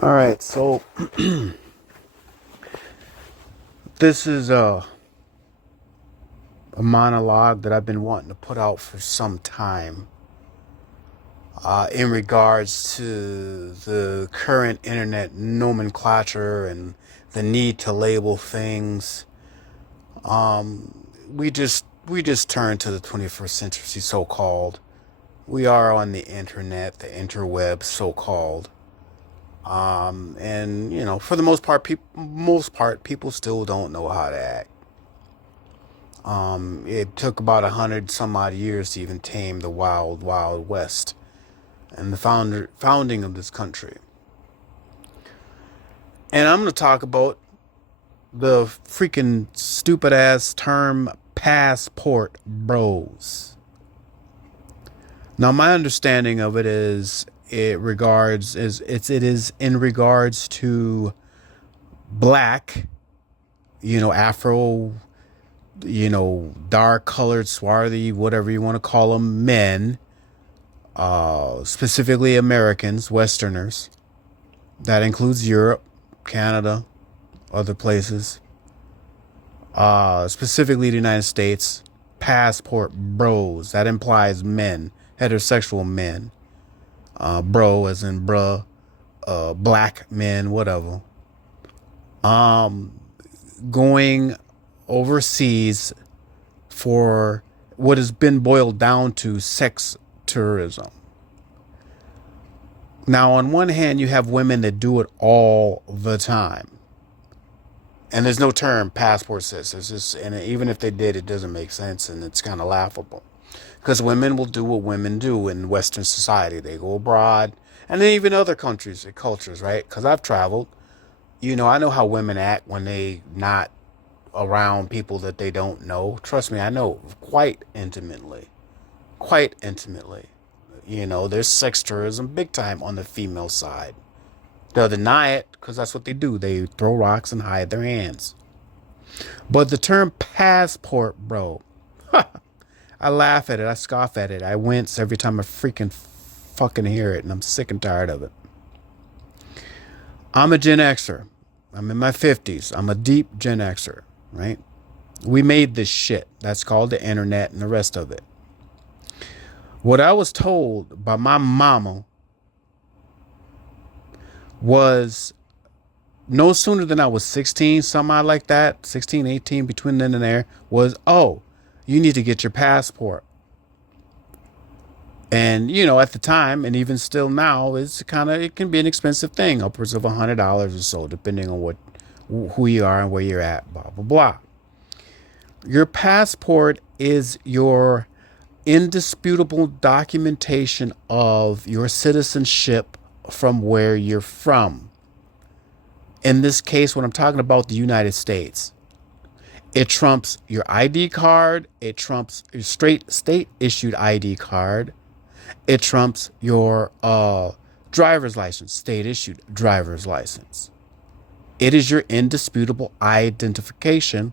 All right, so this is a monologue that I've been wanting to put out for some time in regards to the current internet nomenclature and the need to label things. We just turned to the 21st century, so called. We are on the internet, the interweb, so called. And for the most part, people still don't know how to act. It took about 100 some odd years to even tame the wild, wild west and the founding of this country. And I'm going to talk about the freaking stupid ass term passport bros. Now, my understanding of it is it is in regards to black, Afro, dark colored, swarthy, whatever you want to call them, men, specifically Americans, Westerners. That includes Europe, Canada, other places, specifically the United States. Passport bros. That implies men, heterosexual men. Bro, as in bruh, black men, whatever. Um, Going overseas for what has been boiled down to sex tourism. Now, on one hand, you have women that do it all the time. And there's no term passport sis. It's just, and even if they did, it doesn't make sense and it's kind of laughable. Because women will do what women do in Western society. They go abroad and then even other countries and cultures, right? Because I've traveled. I know how women act when they not around people that they don't know. Trust me, I know quite intimately. Quite intimately. There's sex tourism big time on the female side. They'll deny it because that's what they do. They throw rocks and hide their hands. But the term passport, bro, I laugh at it. I scoff at it. I wince every time I freaking fucking hear it, and I'm sick and tired of it. I'm a Gen Xer. I'm in my 50s. I'm a deep Gen Xer, right? We made this shit. That's called the internet and the rest of it. What I was told by my mama was no sooner than I was 16, something like that, 16, 18, between then and there, was, oh, you need to get your passport. And, at the time, and even still now, it can be an expensive thing, upwards of $100 or so, depending on who you are and where you're at, blah, blah, blah. Your passport is your indisputable documentation of your citizenship from where you're from. In this case, when I'm talking about the United States, it trumps your ID card. It trumps your straight state issued ID card. It trumps your driver's license, state issued driver's license. It is your indisputable identification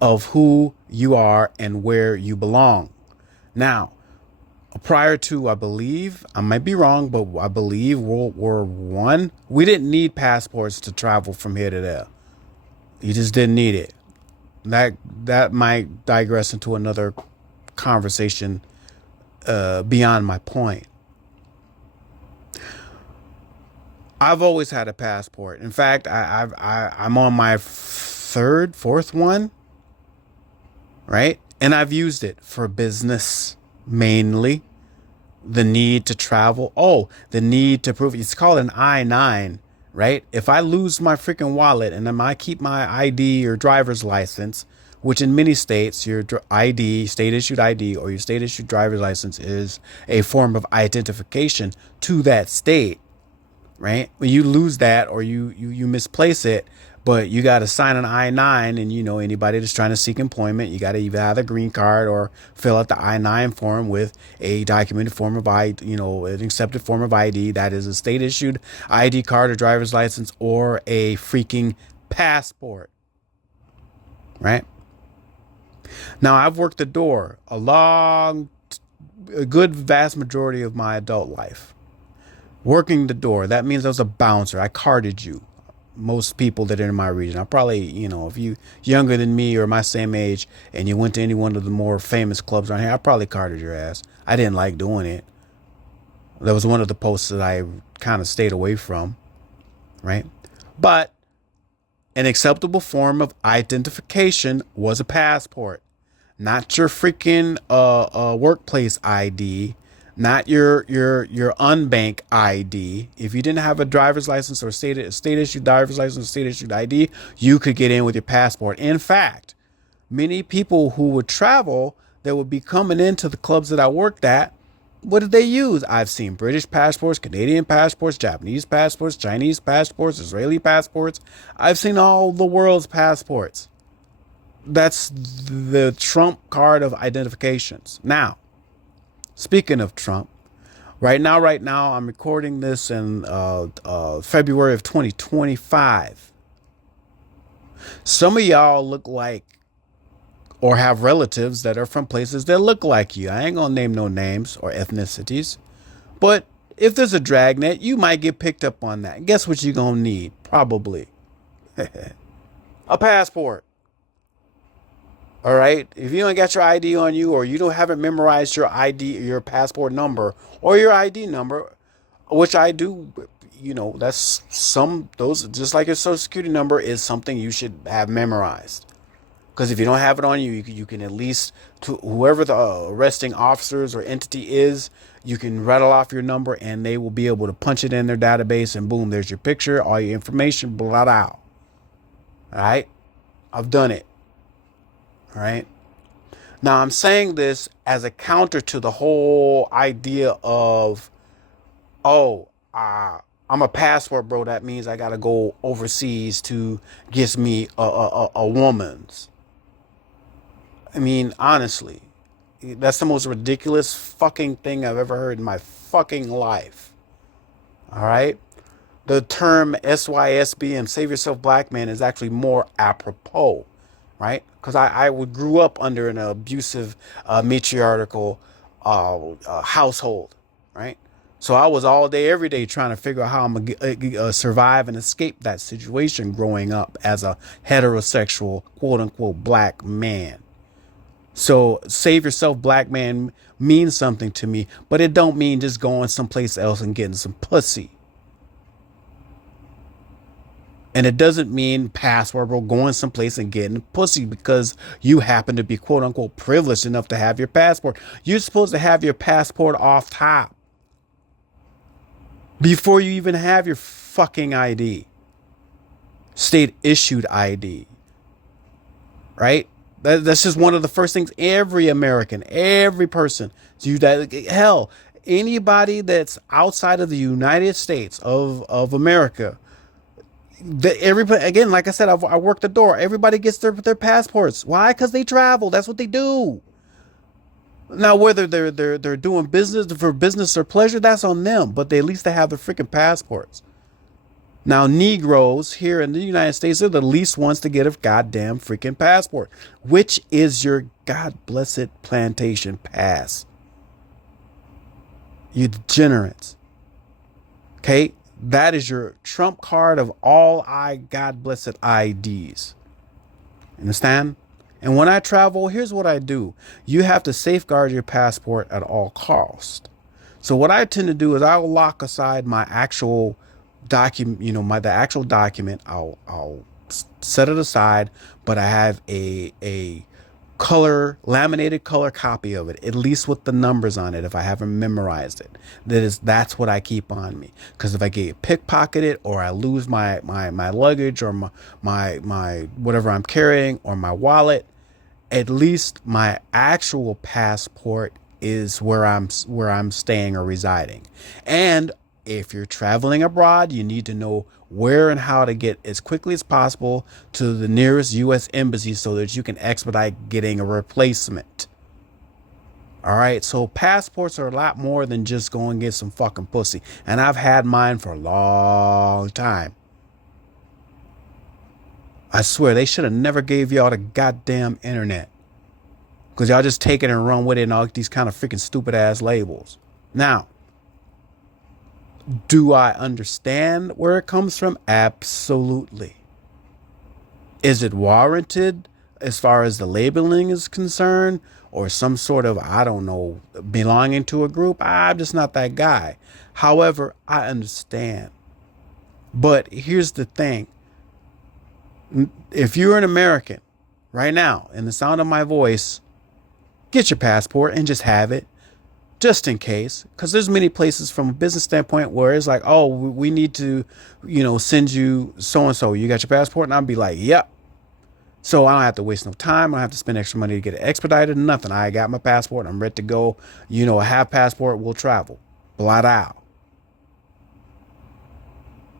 of who you are and where you belong. Now, prior to, I believe, I might be wrong, but I believe World War I, we didn't need passports to travel from here to there. You just didn't need it. That might digress into another conversation beyond my point. I've always had a passport. In fact, I'm on my fourth one, right? And I've used it for business mainly. The need to travel. Oh, the need to prove. It's called an I-9, right? If I lose my freaking wallet and then I keep my ID or driver's license, which in many states, your ID, state issued ID, or your state issued driver's license is a form of identification to that state, right? When you lose that or you misplace it, but you got to sign an I-9, and anybody that's trying to seek employment, you got to either have a green card or fill out the I-9 form with a documented form of ID, an accepted form of ID that is a state issued ID card or driver's license or a freaking passport, right? Now, I've worked the door a good vast majority of my adult life. Working the door. That means I was a bouncer. I carded you. Most people that are in my region. I probably, if you younger than me or my same age and you went to any one of the more famous clubs around here, I probably carded your ass. I didn't like doing it. That was one of the posts that I kind of stayed away from, right? But an acceptable form of identification was a passport, not your freaking workplace ID, not your unbank ID. If you didn't have a driver's license or state issued driver's license, state issued ID, you could get in with your passport. In fact, many people who would travel that would be coming into the clubs that I worked at, what did they use? I've seen British passports, Canadian passports, Japanese passports, Chinese passports, Israeli passports. I've seen all the world's passports. That's the Trump card of identifications. Now, speaking of Trump, right now, I'm recording this in February of 2025. Some of y'all look like or have relatives that are from places that look like you. I ain't gonna name no names or ethnicities, but if there's a dragnet, you might get picked up on that. Guess what you're gonna need? Probably a passport. All right. If you don't got your ID on you, or you haven't memorized your ID, your passport number, or your ID number, which I do, that's those, just like your social security number is something you should have memorized. Because if you don't have it on you, you can at least, to whoever the arresting officers or entity is, you can rattle off your number and they will be able to punch it in their database and boom, there's your picture, all your information, blah, blah. All right. I've done it. All right. Now I'm saying this as a counter to the whole idea of, oh, I'm a passport bro. That means I got to go overseas to get me a woman's. I mean, honestly, that's the most ridiculous fucking thing I've ever heard in my fucking life. All right. The term SYSBM, Save Yourself Black Man, is actually more apropos, right? Because I grew up under an abusive, matriarchal household, right? So I was all day, every day trying to figure out how I'm going to survive and escape that situation growing up as a heterosexual, quote unquote, black man. So save yourself, black man means something to me, but it don't mean just going someplace else and getting some pussy. And it doesn't mean passport bro going someplace and getting pussy because you happen to be quote unquote privileged enough to have your passport. You're supposed to have your passport off top before you even have your fucking ID, state issued ID, right? That's just one of the first things every American, every person, hell, anybody that's outside of the United States of America, everybody, again, like I said, I work the door. Everybody gets their passports. Why? Because they travel. That's what they do. Now, whether they're doing business for business or pleasure, that's on them. But at least they have their freaking passports. Now, Negroes here in the United States are the least ones to get a goddamn freaking passport, which is your God blessed plantation pass. You degenerates. Okay? That is your trump card of all God blessed IDs. Understand? And when I travel, here's what I do. You have to safeguard your passport at all cost. So what I tend to do is I'll lock aside my actual document, the actual document. I'll set it aside, but I have a laminated color copy of it, at least with the numbers on it if I haven't memorized it. That's what I keep on me. Because if I get pickpocketed or I lose my luggage or my whatever I'm carrying or my wallet, at least my actual passport is where I'm staying or residing. And if you're traveling abroad, you need to know where and how to get as quickly as possible to the nearest U.S. embassy so that you can expedite getting a replacement. All right. So passports are a lot more than just go and get some fucking pussy. And I've had mine for a long time. I swear they should have never gave y'all the goddamn internet. Because y'all just take it and run with it and all these kind of freaking stupid ass labels. Now, Do I understand where it comes from? Absolutely. Is it warranted as far as the labeling is concerned, or some sort of, I don't know, belonging to a group? I'm just not that guy. However, I understand. But here's the thing: if you're an American right now, in the sound of my voice, get your passport and just have it, just in case, because there's many places from a business standpoint where it's like, oh, we need to, send you so and so. You got your passport, and I'll be like, yep. So I don't have to waste no time. I don't have to spend extra money to get it expedited. Nothing. I got my passport. I'm ready to go. A half passport will travel. Blah, blah.